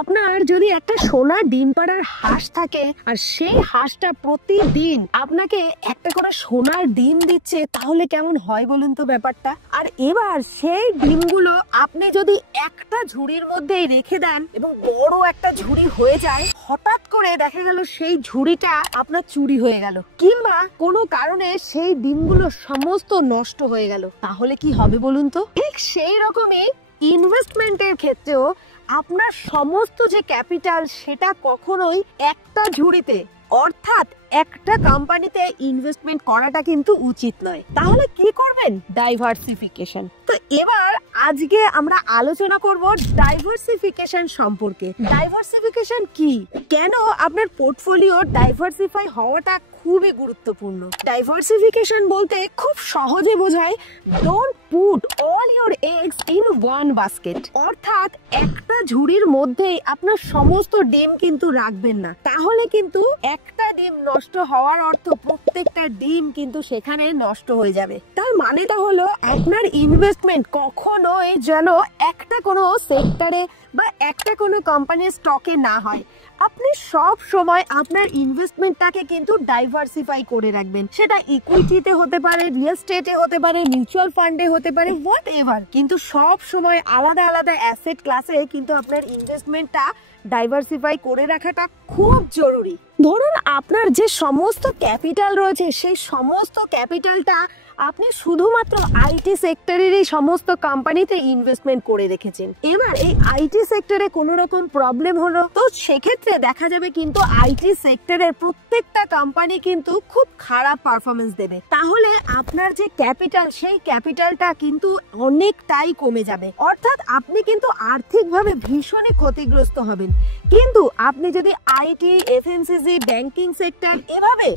আপনার যদি একটা সোনার ডিম পাড়ার হাঁস থাকে আর সেই হাঁসটা প্রতিদিন আপনাকে একটা করে সোনার ডিম দিচ্ছে, তাহলে কেমন হয় বলুন তো ব্যাপারটা। আর এবার সেই ডিমগুলো আপনি যদি একটা ঝুড়ির মধ্যে রেখে দেন এবং বড় একটা ঝুড়ি হয়ে যায়, হঠাৎ করে দেখা গেল সেই ঝুড়িটা আপনার চুরি হয়ে গেল, কিংবা কোনো কারণে সেই ডিমগুলো সমস্ত নষ্ট হয়ে গেল, তাহলে কি হবে বলুন তো। ঠিক সেই রকমই ইনভেস্টমেন্টের ক্ষেত্রেও আপনার সমস্ত যে ক্যাপিটাল সেটা কখনোই একটা ঝুড়িতে অর্থাৎ একটা কোম্পানিতে ইনভেস্টমেন্ট করাটা কিন্তু উচিত নয়। তাহলে কি করবেন? ডাইভার্সিফিকেশন। তো এবার আজকে আমরা আলোচনা করব ডাইভার্সিফিকেশন সম্পর্কে। ডাইভার্সিফিকেশন কি, কেন আপনার পোর্টফোলিও ডাইভার্সিফাই হওয়াটা খুবই গুরুত্বপূর্ণ। ডাইভার্সিফিকেশন বলতে খুব সহজে বোঝায় don't put all your eggs in one basket, অর্থাৎ একটা ঝুড়ির মধ্যেই আপনার সমস্ত ডিম কিন্তু রাখবেন না, তাহলে কিন্তু একটা ডিম নষ্ট হওয়ার অর্থ প্রত্যেকটা ডিম কিন্তু সেখানে নষ্ট হয়ে যাবে। তার মানেটা হলো আপনার ইনভেস্টমেন্ট কখনোই যেন একটা কোনো সেক্টরে বা একটা কোনো কোম্পানির স্টকে না হয়। আপনি সব সময় আপনার ইনভেস্টমেন্টটাকে কিন্তু ডাইভার্সিফাই করে রাখবেন, সেটা ইকুইটিতে হতে পারে, রিয়েল এস্টেটে হতে পারে, মিউচুয়াল ফান্ডে হতে পারে, হোয়াট এভার, কিন্তু সব সময় আলাদা আলাদা অ্যাসেট ক্লাসে কিন্তু আপনার ইনভেস্টমেন্টটা ডাইভার্সিফাই করে রাখাটা খুব জরুরি। ধরুন আপনার যে সমস্ত ক্যাপিটাল রয়েছে সেই সমস্ত ক্যাপিটালটা আপনি শুধুমাত্র আইটি সেক্টরেরই সমস্ত কোম্পানিতে ইনভেস্টমেন্ট করে রেখেছেন। এবার এই আইটি সেক্টরে কোনো রকম প্রবলেম হলো, তো সেক্ষেত্রে দেখা যাবে কিন্তু আইটি সেক্টরের প্রত্যেকটা কোম্পানি কিন্তু খুব খারাপ পারফরমেন্স দেবে। তাহলে আপনার যে ক্যাপিটাল সেই ক্যাপিটালটা কিন্তু অনেকটাই কমে যাবে, অর্থাৎ আপনি কিন্তু আর্থিকভাবে ভীষণই ক্ষতিগ্রস্ত হবেন। কিন্তু আপনি যদি আইটি, এফএমসিজি, ব্যাংকিং সেক্টর এভাবে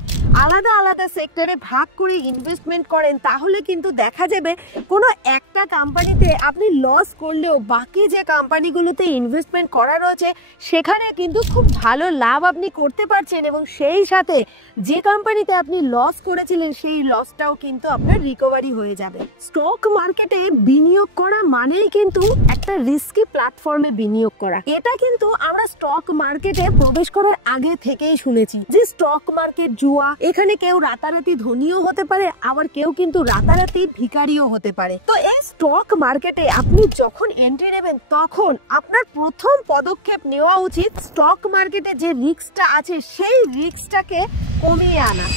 আলাদা আলাদা সেক্টরে ভাগ করে ইনভেস্টমেন্ট করেন, তাহলে কিন্তু দেখা যাবে কোনো একটা কোম্পানিতে আপনি লস করলেও বাকি যে কোম্পানিগুলোতে ইনভেস্টমেন্ট করা রয়েছে সেখানে কিন্তু খুব ভালো লাভ আপনি করতে পারছেন, এবং সেই সাথে যে কোম্পানিতে আপনি লস করেছিলেন সেই লসটাও কিন্তু আপনার রিকভারি হয়ে যাবে। স্টক মার্কেটে বিনিয়োগ করা মানেই কিন্তু একটা রিস্কি প্ল্যাটফর্মে বিনিয়োগ করা। এটা কিন্তু আমরা স্টক মার্কেটে প্রবেশ করার আগে থেকেই শুনেছি যে স্টক মার্কেট জুয়া, এখানে কেউ রাতারাতি ধনীও হতে পারে, আবার কেউ কিন্তু রাতারাতি ভিখারিও হতে পারে। তো এই স্টক মার্কেটে আপনি যখন এন্ট্রি নেবেন তখন আপনার প্রথম পদক্ষেপ নেওয়া উচিত স্টক মার্কেটে যে রিস্কটা আছে সেই রিস্কটাকে কমিয়ে আনা,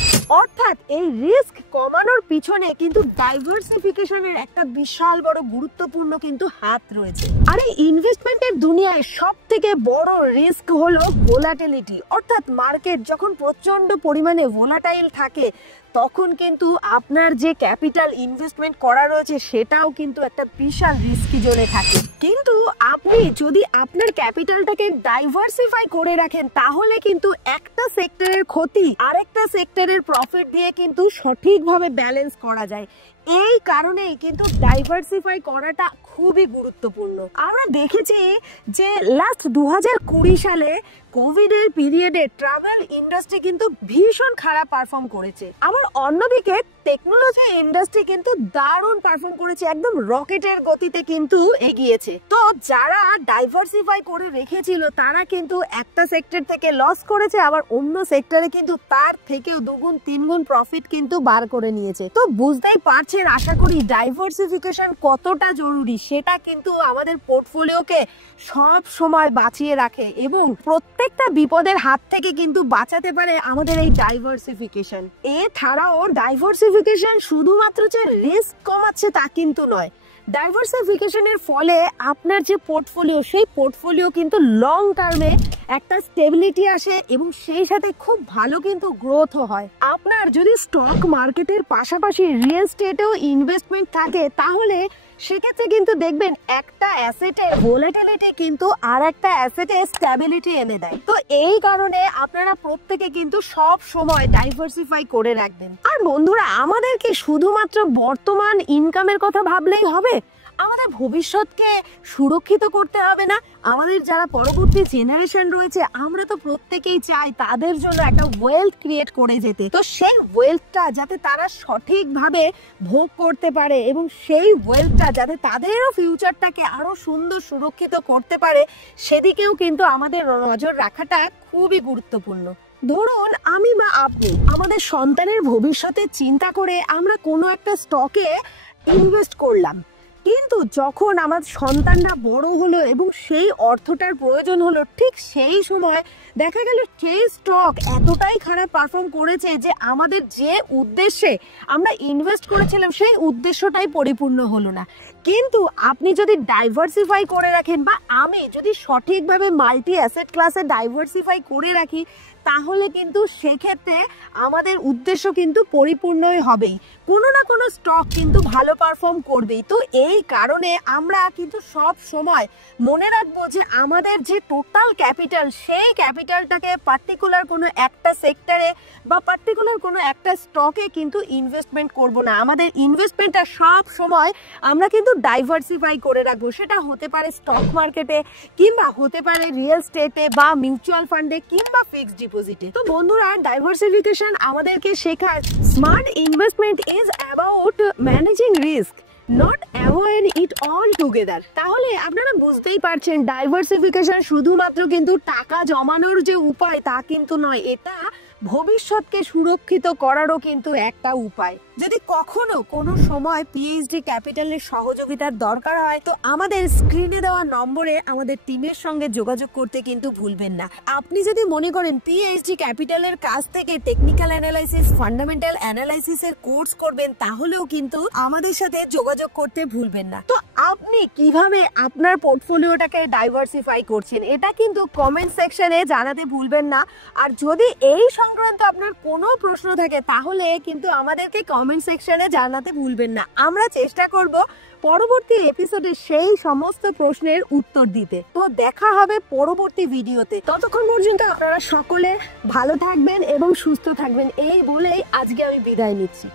অর্থাৎ এই রিস্ক কমানোর পিছনে কিন্তু ডাইভার্সিফিকেশনের একটা বিশাল বড় গুরুত্বপূর্ণ কিন্তু হাত রয়েছে। আর এই ইনভেস্টমেন্টের দুনিয়ায় সব থেকে বড় রিস্ক হলো ভোলাটিলিটি, অর্থাৎ মার্কেট যখন প্রচন্ড পরিমাণে ভোলাটাইল থাকে তখন কিন্তু আপনার যে ক্যাপিটাল ইনভেস্টমেন্ট করা রয়েছে সেটাও কিন্তু একটা বিশাল রিস্কি জোনে থাকে। কিন্তু আপনি যদি আপনার ক্যাপিটালটাকে ডাইভার্সিফাই করে রাখেন তাহলে কিন্তু একটা সেক্টরের ক্ষতি আরেকটা সেক্টরের প্রফিট দিয়ে কিন্তু সঠিকভাবে ব্যালেন্স করা যায়। এই কারণেই কিন্তু ডাইভার্সিফাই করাটা খুবই গুরুত্বপূর্ণ। আমরা দেখেছি যে লাস্ট 2020 সালে কোভিড এর পিরিয়ডে ট্রাভেল ইন্ডাস্ট্রি কিন্তু ভীষণ খারাপ পারফর্ম করেছে, আবার অন্যদিকে টেকনোলজি ইন্ডাস্ট্রি কিন্তু দারুণ পারফর্ম করেছে, একদম রকেটের গতিতে কিন্তু এগিয়েছে। তো যারা ডাইভার্সিফাই করে রেখেছিল তারা কিন্তু একটা সেক্টর থেকে লস করেছে, আবার অন্য সেক্টরে কিন্তু তার থেকেও দুগুণ তিনগুণ প্রফিট কিন্তু বার করে নিয়েছে। তো বুঝতেই পারছেন আশা করি ডাইভার্সিফিকেশন কতটা জরুরি, সেটা কিন্তু আমাদের পোর্টফোলিওকে সব সময় বাঁচিয়ে রাখে এবং প্রত্যেকটা বিপদের হাত থেকে কিন্তু বাঁচাতে পারে আমাদের এই ডাইভার্সিফিকেশন। এছাড়াও ডাইভার্সিফিকেশন শুধুমাত্র যে রিস্ক কমাচ্ছে তা কিন্তু নয়, ডাইভার্সিফিকেশনের ফলে আপনার যে পোর্টফোলিও সেই পোর্টফোলিও কিন্তু লং টার্মে একটা স্টেবিলিটি আসে এবং সেই সাথে খুব ভালো কিন্তু গ্রোথও হয়। আপনার যদি স্টক মার্কেটের পাশাপাশি রিয়েল এস্টেটেও ইনভেস্টমেন্ট থাকে তাহলে সেক্ষেত্রে কিন্তু দেখবেন একটা অ্যাসেটের ভোলাটিলিটি কিন্তু আর একটা অ্যাসেটে স্ট্যাবিলিটি এনে দেয়। তো এই কারণে আপনারা প্রত্যেকে কিন্তু সব সময় ডাইভার্সিফাই করে রাখবেন। আর বন্ধুরা, আমাদেরকে শুধুমাত্র বর্তমান ইনকামের কথা ভাবলেই হবে? আমাদের ভবিষ্যৎকে সুরক্ষিত করতে হবে না? আমাদের যারা পরবর্তী জেনারেশন রয়েছে, আমরা তো প্রত্যেকেই চাই তাদের জন্য একটা ওয়েলথ ক্রিয়েট করে যেতে। তো সেই ওয়েলথটা যাতে তারা সঠিকভাবে ভোগ করতে পারে এবং সেই ওয়েলথটা যাতে তাদেরও ফিউচারটাকে আরো সুন্দর সুরক্ষিত করতে পারে, সেদিকেও কিন্তু আমাদের নজর রাখাটা খুবই গুরুত্বপূর্ণ। ধরুন আমি বা আপনি আমাদের সন্তানের ভবিষ্যতে চিন্তা করে আমরা কোনো একটা স্টকে ইনভেস্ট করলাম, কিন্তু যখন আমার সন্তানরা বড় হলো এবং সেই অর্থটার প্রয়োজন হলো, ঠিক সেই সময় দেখা গেল সেই স্টক এতটাই খারাপ পারফর্ম করেছে যে আমাদের যে উদ্দেশ্যে আমরা ইনভেস্ট করেছিলাম সেই উদ্দেশ্যটাই পরিপূর্ণ হলো না। কিন্তু আপনি যদি ডাইভার্সিফাই করে রাখেন বা আমি যদি সঠিকভাবে মাল্টি অ্যাসেট ক্লাসে ডাইভার্সিফাই করে রাখি, তাহলে কিন্তু সেক্ষেত্রে আমাদের উদ্দেশ্য কিন্তু পরিপূর্ণই হবেই, কোনো না কোনো স্টক কিন্তু ভালো পারফর্ম করবেই। তো এই কারণে আমরা কিন্তু সব সময় মনে রাখবো যে আমাদের যে টোটাল ক্যাপিটাল, সেই ক্যাপিটালটাকে পার্টিকুলার কোনো একটা সেক্টরে বা পার্টিকুলার কোনো একটা স্টকে কিন্তু ইনভেস্টমেন্ট করব না। আমাদের ইনভেস্টমেন্টটা সব সময় আমরা কিন্তু ডাইভার্সিফাই করে রাখবো। সেটা হতে পারে স্টক মার্কেটে, কিংবা হতে পারে রিয়েল স্টেটে বা মিউচুয়াল ফান্ডে, কিংবা ফিক্সড ডিপোজিটে। তো বন্ধুরা, ডাইভার্সিফিকেশন আমাদেরকে শেখায় smart investment is about managing risk, not avoid it all together. তাহলে আপনারা বুঝতেই পারছেন, ডাইভার্সিফিকেশন শুধুমাত্র কিন্তু টাকা জমানোর যে উপায় তা কিন্তু নয়, এটা ভবিষ্যৎকে সুরক্ষিত করারও কিন্তু একটা উপায়। যদি কখনো কোনো সময় পিএইচডি ক্যাপিটালের সহযোগিতার দরকার হয়, তো আমাদের স্ক্রিনে দেওয়া নম্বরে আমাদের টিমের সঙ্গে যোগাযোগ করতে কিন্তু ভুলবেন না। আপনি যদি মনে করেন পিএইচডি ক্যাপিটালের কাছ থেকে টেকনিক্যাল অ্যানালাইসিস, ফান্ডামেন্টাল অ্যানালাইসিসের কোর্স করবেন, তাহলেও কিন্তু আমাদের সাথে যোগাযোগ করতে ভুলবেন না। তো আপনি কিভাবে আপনার পোর্টফোলিওটাকে ডাইভার্সিফাই করছেন, এটা কিন্তু কমেন্ট সেকশনে জানাতে ভুলবেন না। আর যদি এই সংক্রান্ত আপনার কোনো প্রশ্ন থাকে, তাহলে কিন্তু আমাদেরকে কমেন্ট সেকশনে জানাতে ভুলবেন না। আমরা চেষ্টা করব পরবর্তী এপিসোডে সেই সমস্ত প্রশ্নের উত্তর দিতে। তো দেখা হবে পরবর্তী ভিডিওতে। ততক্ষণ পর্যন্ত আপনারা সকলে ভালো থাকবেন এবং সুস্থ থাকবেন, এই বলেই আজকে আমি বিদায় নিচ্ছি।